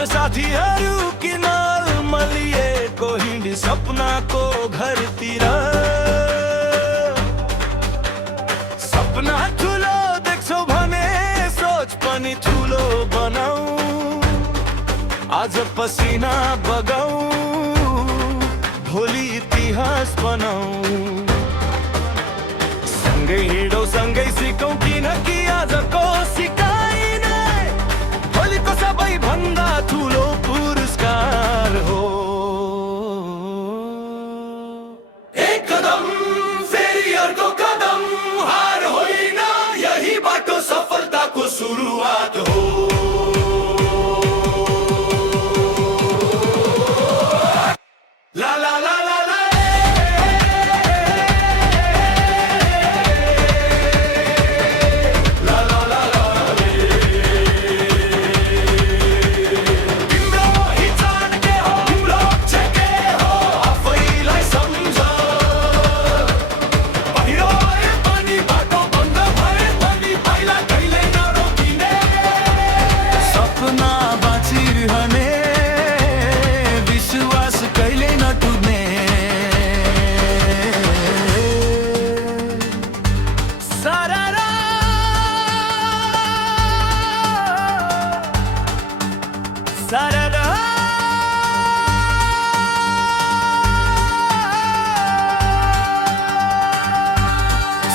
हर साथीहरू किनार मलिएको हिँडी सपनाको घरतिर। सपना ठुलो देख्छौ भने सोच पनि ठुलो बनाऊ। आज पसिना बगाऊ, भोलि इतिहास बनाऊ। सँगै हिँडौ सँगै सिकौँ, किनकि आजको सिकाइ नै भोलिको सबैभन्दा ठुलो पुरस्कार हो। एक कदम फेरि अर्को कदम, हार होइन यही बाटो सफलताको सुरुवात हो। ला ला ला ला ला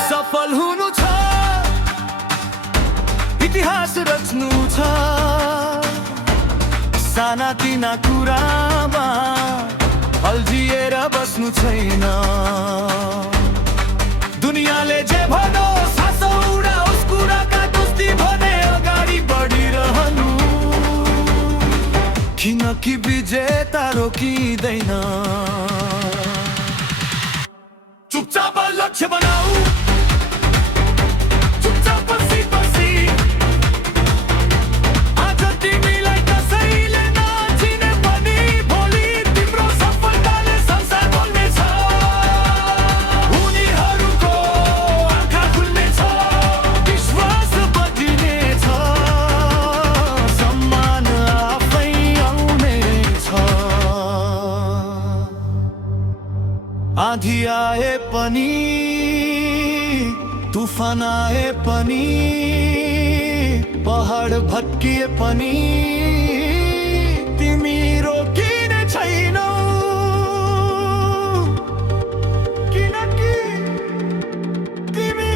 सफल हुनु छ, इतिहास रच्नु छ। साना तिना कुरामा अल्झिएर बस्नु छैन। दुनियाँले जे भनो सासौ उडाओस् कुराका दोस्ती भने अगाडि बढिरहनु। किनकि विजेता रोकिँदैन। चुपचाप लक्ष्य बनाऊ, चुपचाप बसी बसी। आज तिमीलाई कसैले नचिने पनि भोलि तिम्रो सफलताले संसार बोल्नेछ। उनीहरूको आँखा खुल्नेछ, विश्वास बढ्नेछ, सम्मान आफै आउनेछ। आँधी आए पनि, तूफान आए पनि, पहाड भत्किए पनि तिमी रोकिने छैनौ। किनकि तिमी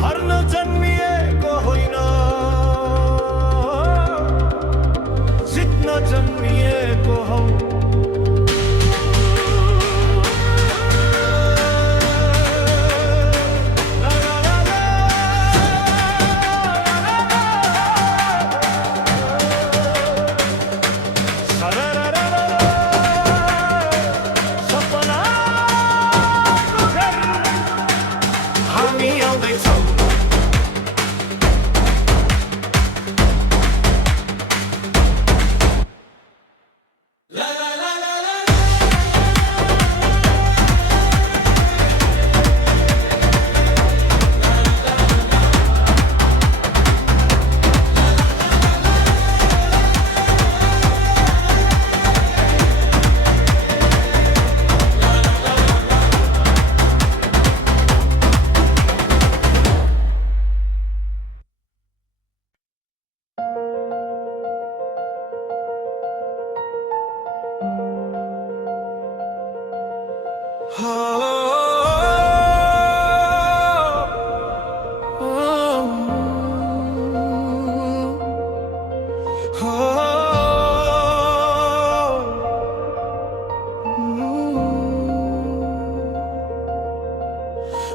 हार्न जन्मिएको होइन, जित्न जन्मिएको हौ।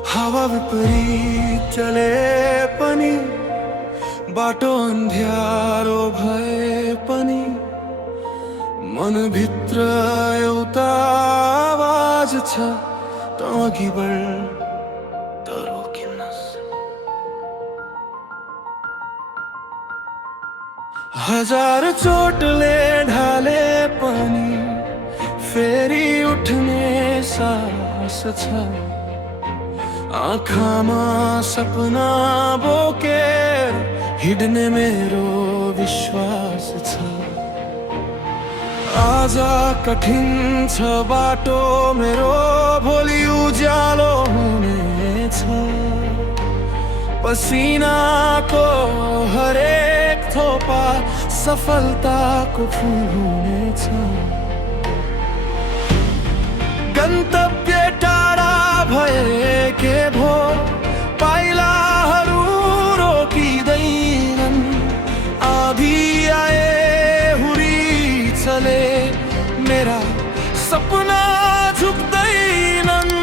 हावा विपरीत चले पनि, बाटो अन्ध्यारो भए पनि, मनभित्र एउटा आवाज छ, त अघि बढ त रोकिन्नस्। हजार चोटले ढाले पनि फेरि उठ्ने साहस छ। आँखामा सपना बोकेर हिड्ने मेरो विश्वास छ। आज कठिन छ बाटो मेरो, भोलि उज्यालो हुनेछ। पसिनाको हरेक थोपा सफलताको फुल हुनेछ। गन्तव्य टाढा भए के भो, पाइलाहरू रोकिँदैनन्। आधी आए हुरी चले, मेरा सपना झुक्दैनन्।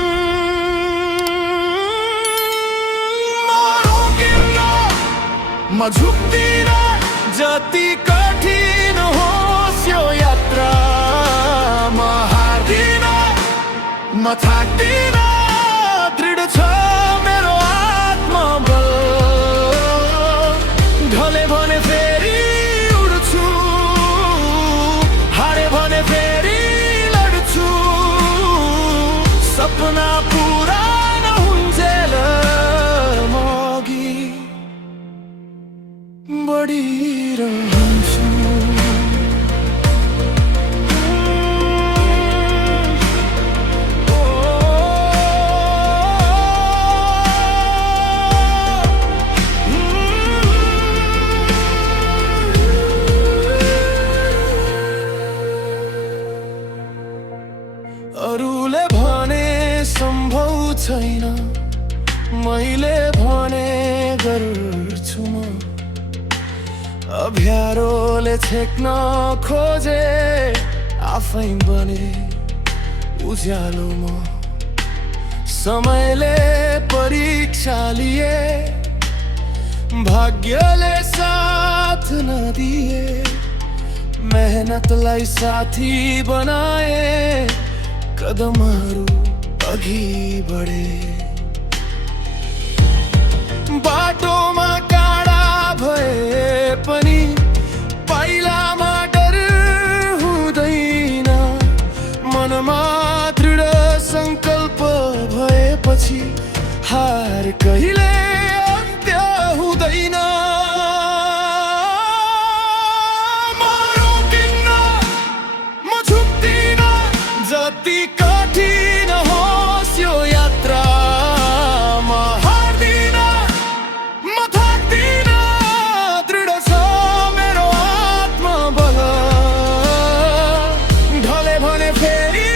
म झुक्दिन, जति कठिन होस् यो यात्रा। म हार्दिन, म थाक्दिन, दृढ छ मेरो आत्मबल। ढले भने फेरि उड्छु, हारे भने फेरि लड्छु। सपना पुरा नहुन्जेल म अघि बढिरहन्छु। अरूले भने सम्भव छैन, मैले भने गर्छु म। अभ्यारोले छेक्न खोजे, आफै बने उज्यालो म। समयले परीक्षा लिए, भाग्यले साथ नदिए। मेहनतलाई साथी बनाए, कदमहरू अघि बढे। बाटोमा काँडा भए पनि पाइलामा डर हुँदैन। मनमा दृढ सङ्कल्प भएपछि हार कहिले अन्त्य हुँदैन। म रोकिन्न, म झुक्दिन, जति कठिन होस् यो यात्रा। म हार्दिन, म थाक्दिन, दृढ छ मेरो आत्मबल। ढले भने फेरि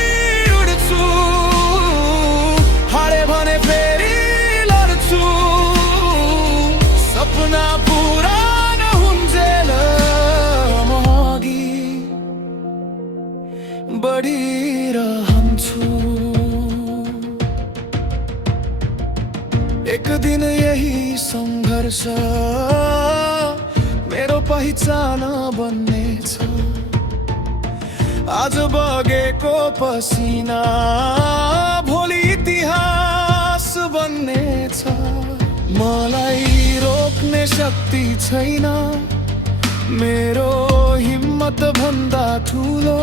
उड्छु, हारे भने फेरि लड्छु। सपना पुरा नहुन्जेल म अघि बढिरहन्छु। एक दिन यही सङ्घर्ष मेरो पहिचान बन्नेछ। आज बगेको पसिना भोलि इतिहास बन्नेछ। मलाई रोक्ने शक्ति छैन, मेरो हिम्मत भन्दा ठुलो।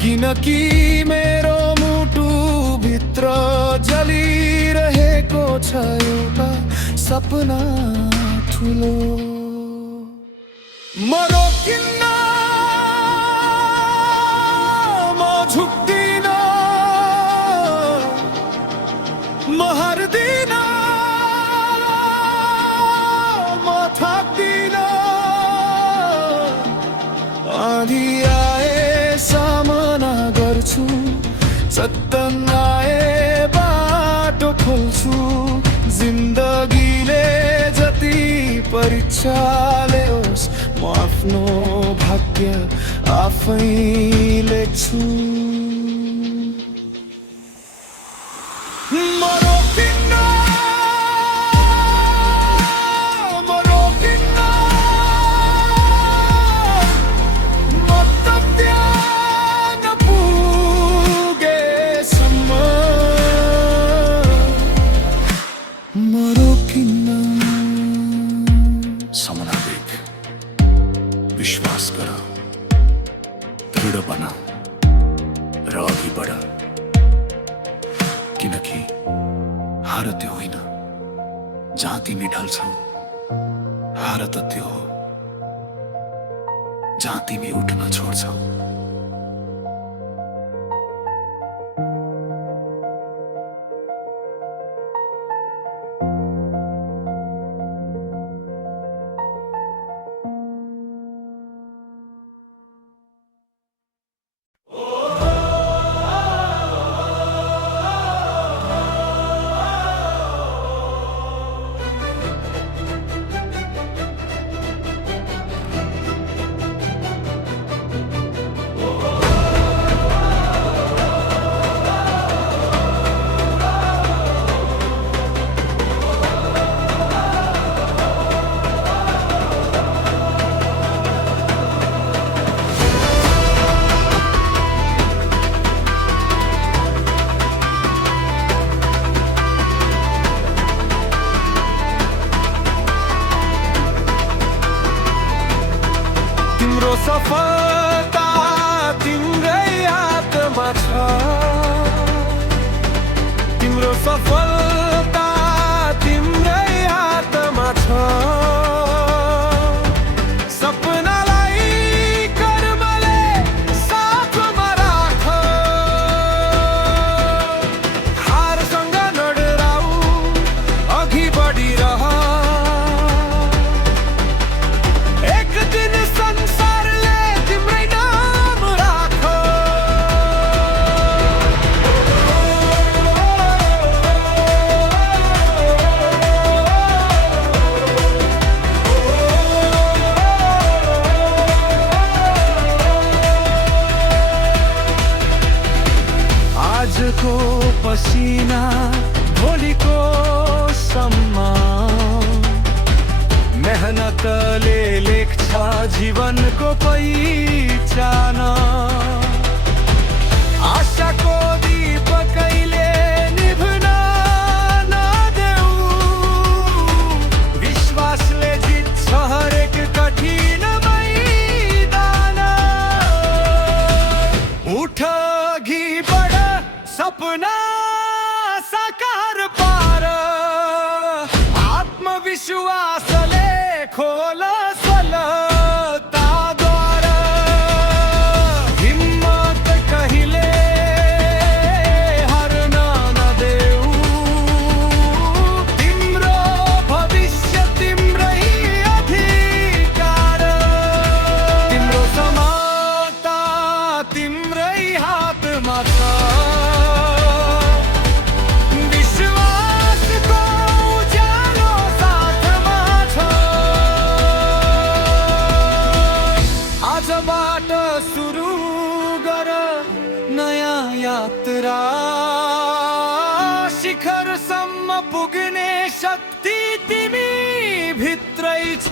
किनकि मेरो मुटु भित्र जलिरहेको छ एउटा सपना ठुलो। म रोकिन्न, म झुक्दिन, म हार्दिन, म थाक्दिन। आँधी आए सामना गर्छु, चट्टान आए बाटो खोल्छु। जिन्दगीले जति परीक्षा ल्याओस्, म आफ्नो भाग्य आफै लेख्छु। म रोकिन्न, म रोकिन्न, म त त्यहाँ नपुगेसम्म। म रोकिन्न। सपना देख, विश्वास गर, दृढ बना र अघि बढ। किनकि हार त्यो होइन, जहाँ तिमी ढल्छौ हार त त्यो हो जहाँ तिमी उठ्न छोड्छौ। तिम्रो सफलता तिम्रै हातमा छ, तिम्रो सफलता तिम्रै हातमा छ। सपनालाई कर्मले साथमा राख, हारसँग नडराऊ, अघि बढिरह। एक दिन संसारले तिम्रै नाम राख। आजको पसिना भोलिको सम्मान, मेहनतले लेख्छ जीवनको पहिचान। आशाको दीप कहिले निभ्न नदेऊ, विश्वासले जित्छ हरेक कठिन मैदान। उठ अघि बढ, सपना साकार पार, आत्मविश्वासले खोल सफलताद्वार। हिम्मत कहिले हार्न नदेऊ, तिम्रो भविष्य तिम्रै अधिकार। तिम्रो समानता तिम्रै हातमा छ, विश्वासको उज्यालो साथमा छ। आजबाट सुरु गर नयाँ यात्रा, शिखरसम्म पुग्ने शक्ति तिमी भित्रै छ।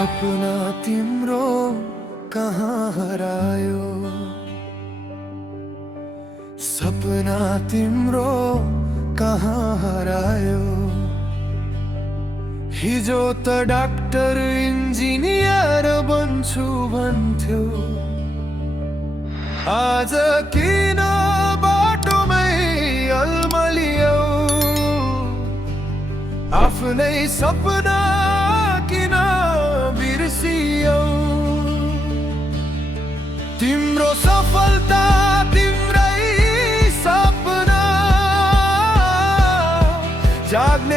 सपना तिम्रो कहाँ हरायो, सपना तिम्रो कहाँ हरायो। हिजो त डाक्टर इन्जिनियर बन्छु भन्थ्यो, आज किन बाटोमै अलमलियौ। आफ्नै सपना किन बिर्सियौ। तिम्रो सफलता तिम्रै सपना जाग्न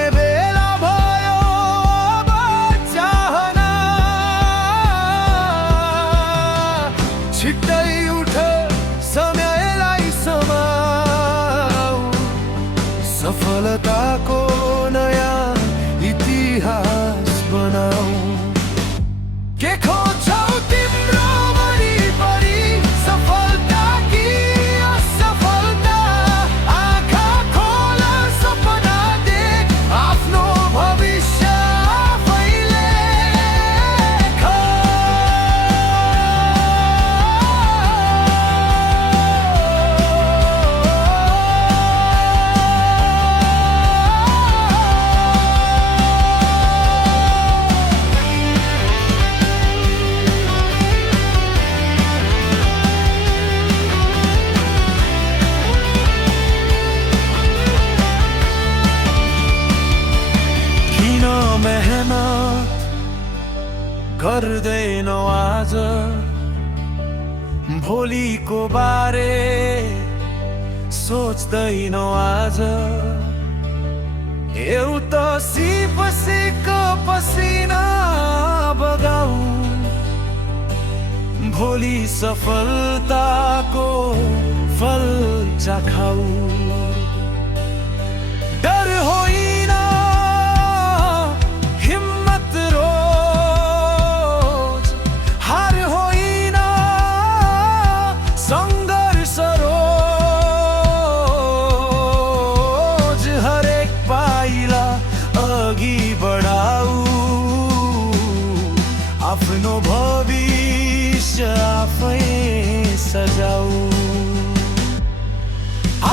सफलताको नयाँ इतिहास बनाऊ। के खोज्छौ तिम्रो वरिपरि, सफलता कि असफलता? आँखा खोल, सपना देख, आफ्नो भविष्य आफैले लेख। किन मेहनत गर्दैनौ आज? भोलिको बारे सोच्दैनौ आज? एउटा सिप पसिना बगाऊ, भोलि सफलताको फल चाखाऊ। डर होइन, हिम्मत रोज, हार होइन, सङ्घर्ष रोज। हरेक पाइला अघि बढाऊ, आफ्नो भविष्य आफै सजाऊ।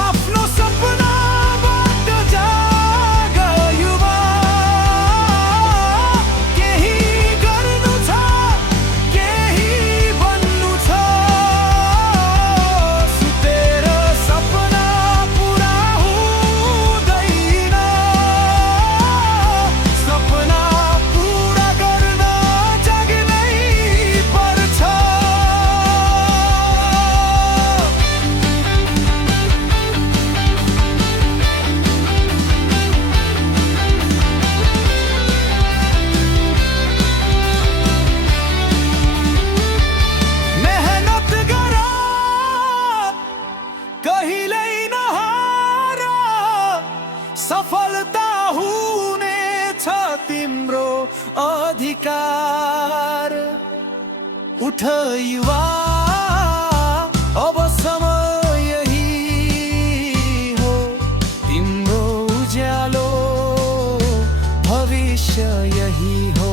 आफ्नो सपनाबाट जाग युवा, केही गर्नु छ, केही बन्नु छ। सुतेर सपना पुरा हुँदैन, सपना पुरा गर्न जाग्नै पर्छ। मेहनत गर, कहिल्यै नहार, सफलता हुनेछ तिम्रो अधिकार। उठ युवा, अब समय यही हो, तिम्रो उज्यालो भविष्य यही हो।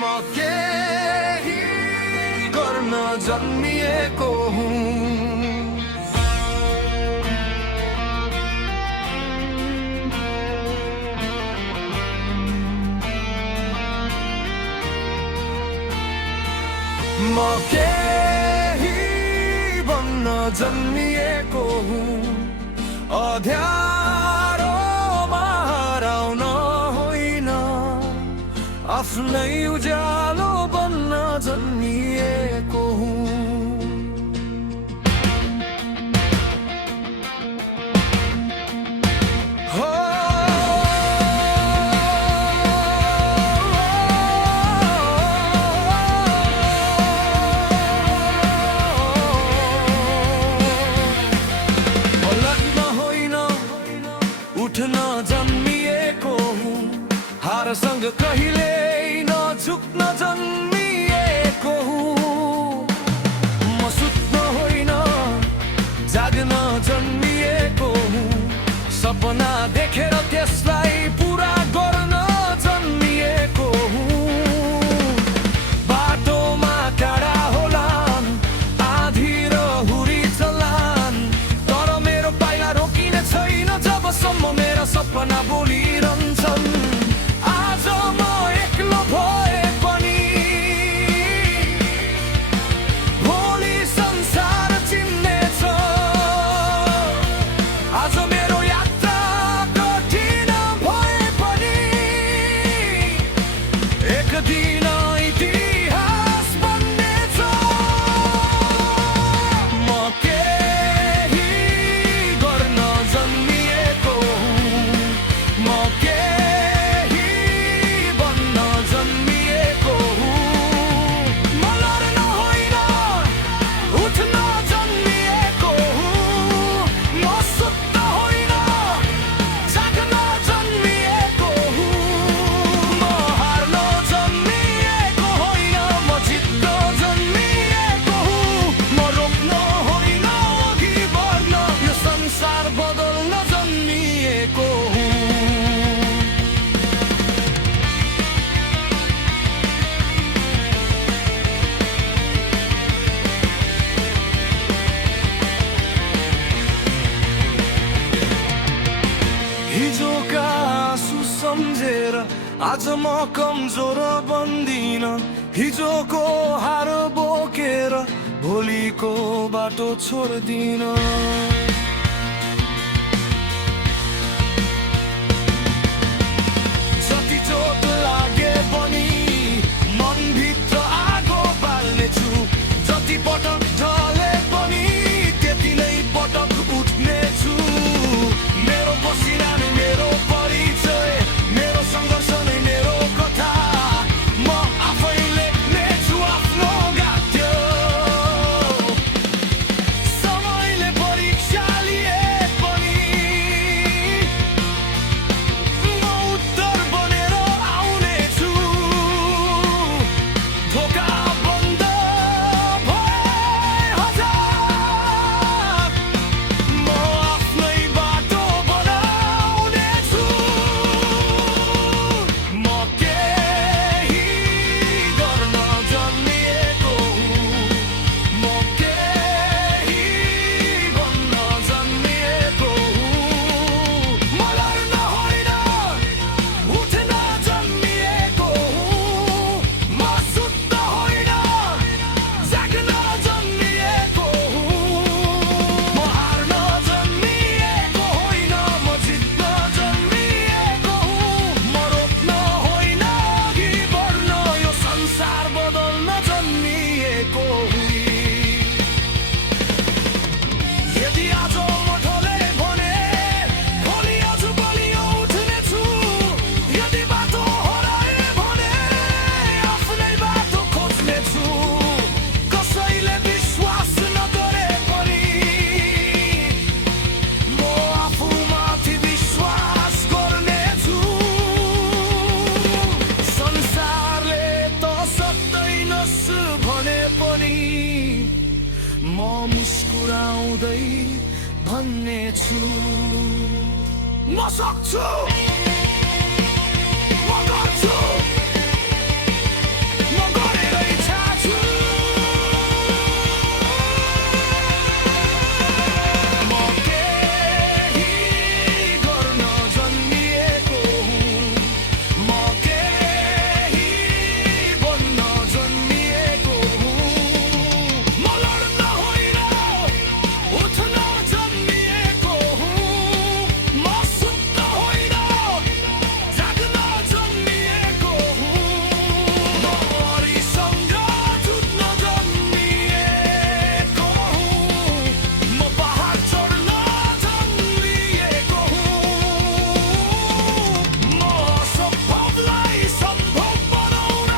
म केही गर्न जन्मिएको हुँ, म केही बन्न जन्मिएको हुँ। अँध्यारोमा हराउन होइन, आफ्नै उज्यालो बन्न जन्मिएको हुँ। हो पलट्न होइन, उठ्न जन्मिएको हुँ। हारसँग कहिले नझुक्न जन्मिएको हुँ। म सुत्न होइन, जाग्न जन्मिएको हुँ। सपना देखेर त्यसलाई पुरा गर्न जन्मिएको हुँ। बाटोमा काँडा होलान्, आँधी र हुरी चलान्, तर मेरो पाइला रोकिने छैन जबसम्म मेरा सपना बोलिरहन्छन्। हिजोका आँसु सम्झेर आज म कमजोर बन्दिन हिजोको हार बोकेर भोलिको बाटो छोड्दिन जति चोट लागे पनि मनभित्र आगो बाल्नेछु जति पटक ढले पनि त्यति नै पटक उठ्नेछु मेरो पसिना नै मेरो परिचय मेरो सङ्घर्ष नै मेरो कथा म आफै लेख्नेछु आफ्नो गाथ्य समयले परीक्षा लिए पनि म उत्तर बनेर आउनेछु ढोका बन्द भए हजार म आफ्नै बाटो बनाउनेछु म केही गर्न जन्मिएको हुँ म केही भन्न जन्मिएको हुँ म लड्न होइन उठ्न जन्मिएको हुँ म सुत्न होइन जाग्न जन्मिएको हुँ म हार्न जन्मिएको होइन म जित्न जन्मिएको हुँ म रोक्न होइन अघि बढ्न यो संसार बदल्न जन्मिएको हुँ यदि आज म ढले भने भोलि अझ बलियो उठ्नेछु यदि बाटो हराए भने आफ्नै बाटो खोज्नेछु कसैले विश्वास नगरे पनि म आफूमाथि विश्वास गर्नेछु संसारले त सक्दैनस् भने पनि म मुस्कुराउँदै भन्नेछु म सक्छु म गर्छु म गरेरै छाड्छु म केही गर्न जन्मिएको हुँ म केही बन्न जन्मिएको हुँ म लड्न होइन उठ्न जन्मिएको हुँ म सुत्न होइन जाग्न जन्मिएको हुँ म हरिसँग जुझ्न जन्मिएको हुँ म पहाड चढ्न जन्मिएको हुँ म असम्भवलाई सम्भव बनाउन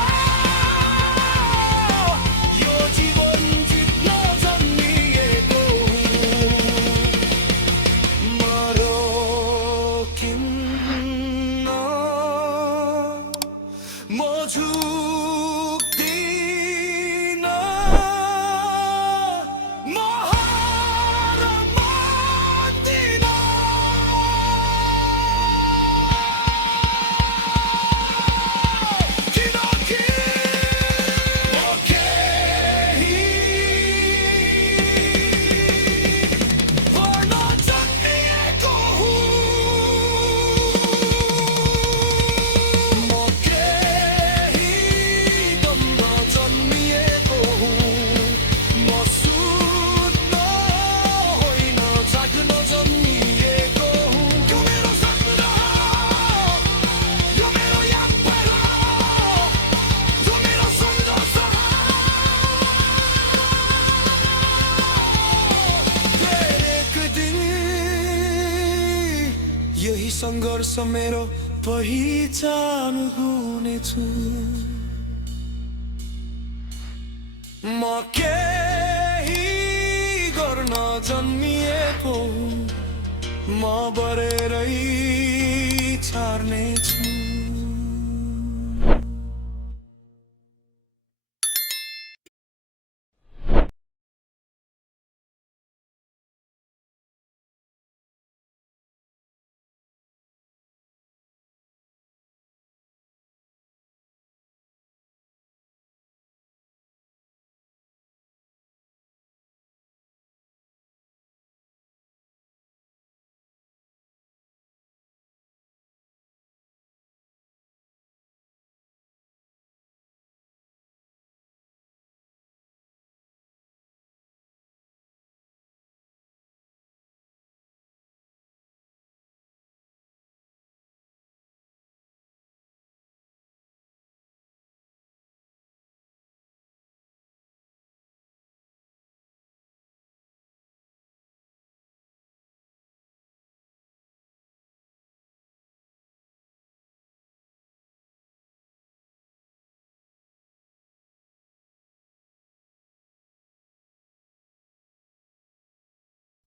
यो जीवन जित्न जन्मिएको हुँ म रोकिन्न म झुक्दिन म हार मान्दिन किनकि म केही गर्न जन्मिएको हुँ म केही बन्न जन्मिएको हुँ म सुत्न होइन जाग्न जन्मिएको हुँ यो मेरो सपना यो मेरो यात्रा यो मेरो सङ्घर्ष एक दिन यही सङ्घर्ष मेरो पहिचान हुनेछु म केही गर्न जन्मिएको हुँ म बढेरै छाड्नेछु